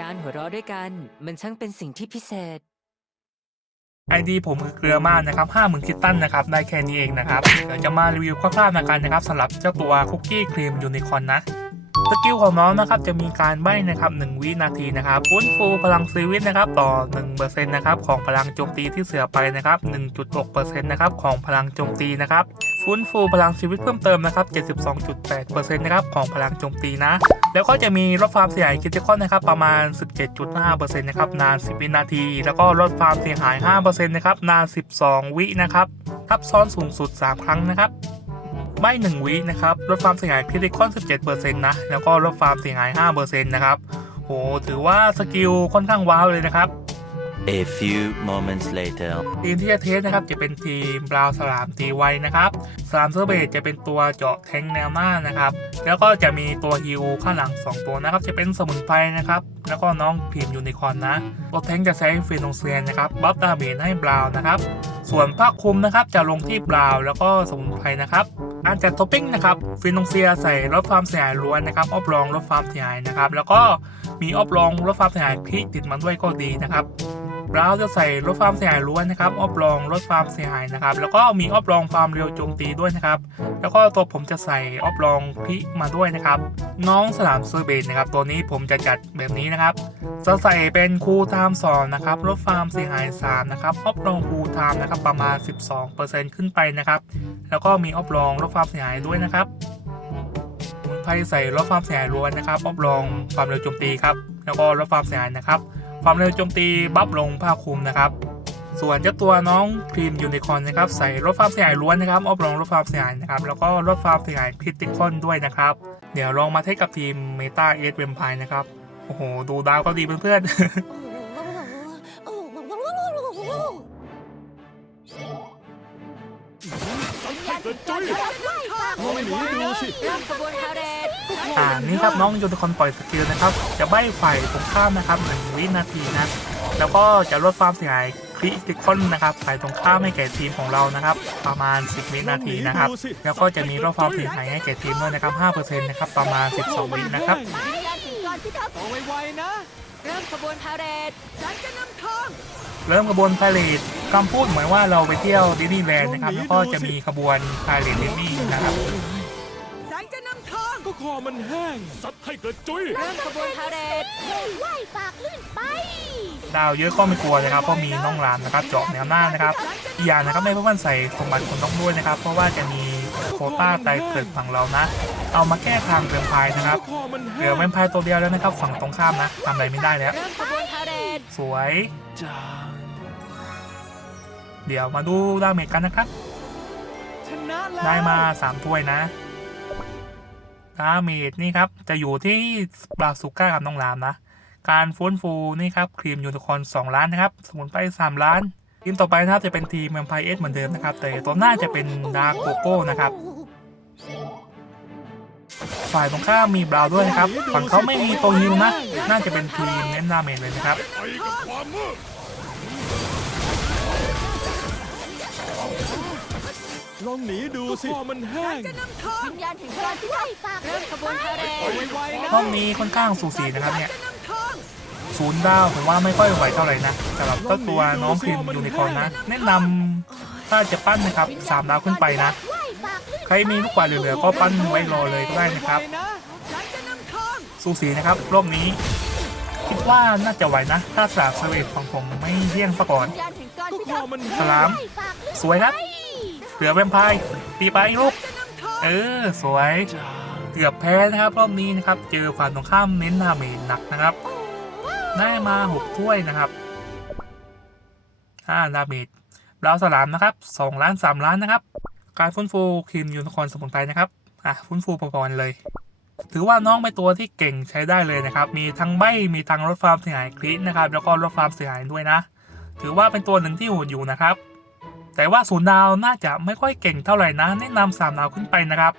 การหัวเราะด้วยกัน มันช่างเป็นสิ่งที่พิเศษ ID ผมคือเกลือมากนะครับห้าหมื่นคิตตันนะครับ ได้แค่นี้เองนะครับ เดี๋ยวจะมารีวิวคร่าวๆกันนะครับสำหรับเจ้าตัวคุกกี้ครีมยูนิคอนนะ สกิลของน้องนะครับจะมีการใบ้นะครับ1วินาทีนะครับฟื้นฟูพลังชีวิตนะครับต่อ1%นะครับของพลังโจมตีที่เสียไปนะครับ1.6%นะครับของพลังโจมตีนะครับฟื้นฟูพลังชีวิตเพิ่มเติมนะครับ72.8%นะครับของพลังโจมตีนะ แล้วก็จะมีลดความเสียหายคิติคอนนะครับประมาณ 17.5%นะครับนาน 10 วินาที แล้วก็ลดความเสียหาย 5%นะครับนาน 12 วินะครับทับซ้อนสูงสุด 3 ครั้งนะครับ ไม่1วินะครับลดความเสียหายคริติคอน 17%นะ แล้วก็ลดความเสียหาย 5%นะครับโหถือว่าสกิลค่อนข้างว้าวเลยนะครับ A few moments later. ทีมที่จะเทสนะครับจะเป็นทีมบราวสลามตีไวนะครับสลามเซอร์เบตจะเป็นตัวเจาะแทงแนวหน้านะครับ แล้วก็จะมีตัวฮิวข้างหลัง 2 ตัวนะครับ จะเป็นสมุนไพรนะครับ แล้วก็น้องทีมยูนิคอร์นนะ ตัวแทงจะใช้เฟนองเซียนนะครับบัฟดาเมจให้บราวนะครับ ส่วนภาคคุมนะครับจะลงที่บราวแล้วก็สมุนไพรนะครับ การจัดท็อปปิ้งนะครับฟินองเซียใส่ลดความเสียหายล้วนนะครับออฟรองลดความเสียหายนะครับแล้วก็มีออฟรองลดความเสียหายพิกติดมาด้วยก็ดีนะครับ เราจะใส่ลดความเสียหายล้วนนะครับออฟรองลดความเสียหายนะครับ แล้วก็มีออฟรองความเร็วโจมตีด้วยนะครับ แล้วก็ตัวผมจะใส่ออฟรองพิมาด้วยนะครับ น้องสลามเซอร์เบนนะครับตัวนี้ผมจะจัดแบบนี้นะครับ จะใส่เป็นคูลไทม์สองนะครับลดความเสียหาย3นะครับออฟรองคูลไทม์นะครับประมาณ 12%ขึ้นไปนะครับ แล้วก็มีออฟรองลดความเสียหายด้วยนะครับไพ่ใส่ลดความเสียหายล้วนนะครับออฟรองความเร็วโจมตีครับแล้วก็ลดความเสียหายนะครับ ความเร็วโจมตีบัฟลงผ้าคลุมนะครับ ส่วนเจ้าตัวน้องครีมยูนิคอร์นนะครับใส่ลดความเสียหายล้วนนะครับออฟรองลดความเสียหายนะครับแล้วก็ลดความเสียหายคริติคอนด้วยนะครับ เดี๋ยวลองมาเทสกับทีมเมตาเอสเวมพายนะครับโอ้โหดูดาวก็ดีเพื่อนๆเกิดจุ้ยลองหนีดูสิเริ่มขบวนพาเหรด อ่านี่ครับน้องยูนิคอร์นปล่อยสกิลนะครับ จะใบ้ฝ่ายตรงข้ามนะครับหนึ่งวินาทีนะแล้วก็จะลดความเสียหายคริติคอนนะครับฝ่ายตรงข้ามให้แก่ทีมของเรานะครับ ประมาณ 10 วินาทีนะครับ แล้วก็จะมีลดความเสียหายให้แก่ทีมด้วยนะครับ5%นะครับประมาณ 12 วินะครับวิญญาณถึงก่อนพิทักษ์ต่อไวๆนะเริ่มขบวนพาเหรดฉันจะนำทางเริ่มขบวนพาเลทคำพูดเหมือนว่าเราไปเที่ยวดิสนีย์แลนด์นะครับ แล้วก็จะมีขบวนพาเลทดิสนีย์นะครับ ก็คอมันแห้ง ซัดให้เกิดจุ้ยเริ่มขบวนพาเหรดไหวฝากลื่นไป ดาวเยอะก็ไม่กลัวนะครับเพราะมีน้องรามนะครับเจาะแนวหน้านะครับอีกอย่างนะครับไม่เพื่อนใส่สมบัติคนต้องด้วยนะครับ เพราะว่าจะมีโควต้าไตรเกิดฝั่งเรานะ เอามาแก้ทางเตือนพายนะครับก็คอมันเหแห้ลือง แวมไพร์ตัวเดียวแล้วนะครับ ฝั่งตรงข้ามนะทำอะไรไม่ได้แล้ว เริ่มขบวนพาเหรดสวยจ้าเดี๋ยวมาดูดาเมจกันนะครับ ชนะแล้วได้มา 3 ถ้วยนะ ดาเมจนี่ครับ จะอยู่ที่บราซูก้ากับน้องรามนะ การฟื้นฟูนี่ครับครีมยูนิคอร์น2ล้านนะครับ สมุนไพร3ล้าน ทีมต่อไปนะครับจะเป็นทีมแวมไพร์เอสเหมือนเดิมนะครับ แต่ตัวหน้าจะเป็นดาร์โกโก้นะครับ ฝ่ายตรงข้ามมีบราวด้วยนะครับ ฝั่งเขาไม่มีตัวฮิวนะ น่าจะเป็นทีมเน้นดาเมจเลยนะครับ ลองหนีดูสิก็คอมันแห้ง จะนำทางวิญญาณถึงก่อนพิทักษ์ฝากเริ่มขบวนพาเหรต่อดไวๆนะห้องนี้ค่อนข้างสูสีนะครับเนี่ยจะนำทางศูนย์ดาวผมว่าไม่ค่อยไหวเท่าไหร่นะสำหรับเจ้าตัวน้องพิมพ์ยูนิคอร์นนะ แนะนำถ้าจะปั้นนะครับสามดาวขึ้นไปนะไหวฝากลื่นใครมีลูกกวาดเหลือๆก็ปั้นไว้รอเลยก็ได้นะครับ ไวๆนะฉันจะนำทางสูสีนะครับรอบนี้ คิดว่าน่าจะไหวนะ ถ้าสามเซเวตของผมไม่เลี่ยงซะก่อน วิญญาณถึงก่อนก็พิคทัอกษ์มันสแห้งลามไหวฝากลื่นสวยครับ เหลือแวมไพร์ตีไปลูกเออ สวย เกือบแพ้นะครับรอบนี้นะครับ เจอฝ่ายตรงข้ามเน้นดาเมจหนักนะครับ ได้มาหกถ้วยนะครับห้าดาเมจเราสลามนะครับสองล้านสามล้านนะครับ การฟื้นฟูครีมยูนิคอร์นสมุนไพรนะครับ อะฟื้นฟูพอๆกันเลย ถือว่าน้องเป็นตัวที่เก่งใช้ได้เลยนะครับ มีทั้งใบมีทั้งลดความเสียหายครินะครับ แล้วก็ลดความเสียหายด้วยนะ ถือว่าเป็นตัวหนึ่งที่โหดอยู่นะครับ แต่ว่าศูนย์ดาวน่าจะไม่ค่อยเก่งเท่าไหร่นะแนะนำสามดาวขึ้นไปนะครับ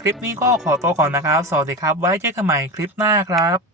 คลิปนี้ก็ขอตัวก่อนนะครับ สวัสดีครับ ไว้เจอกันใหม่คลิปหน้าครับ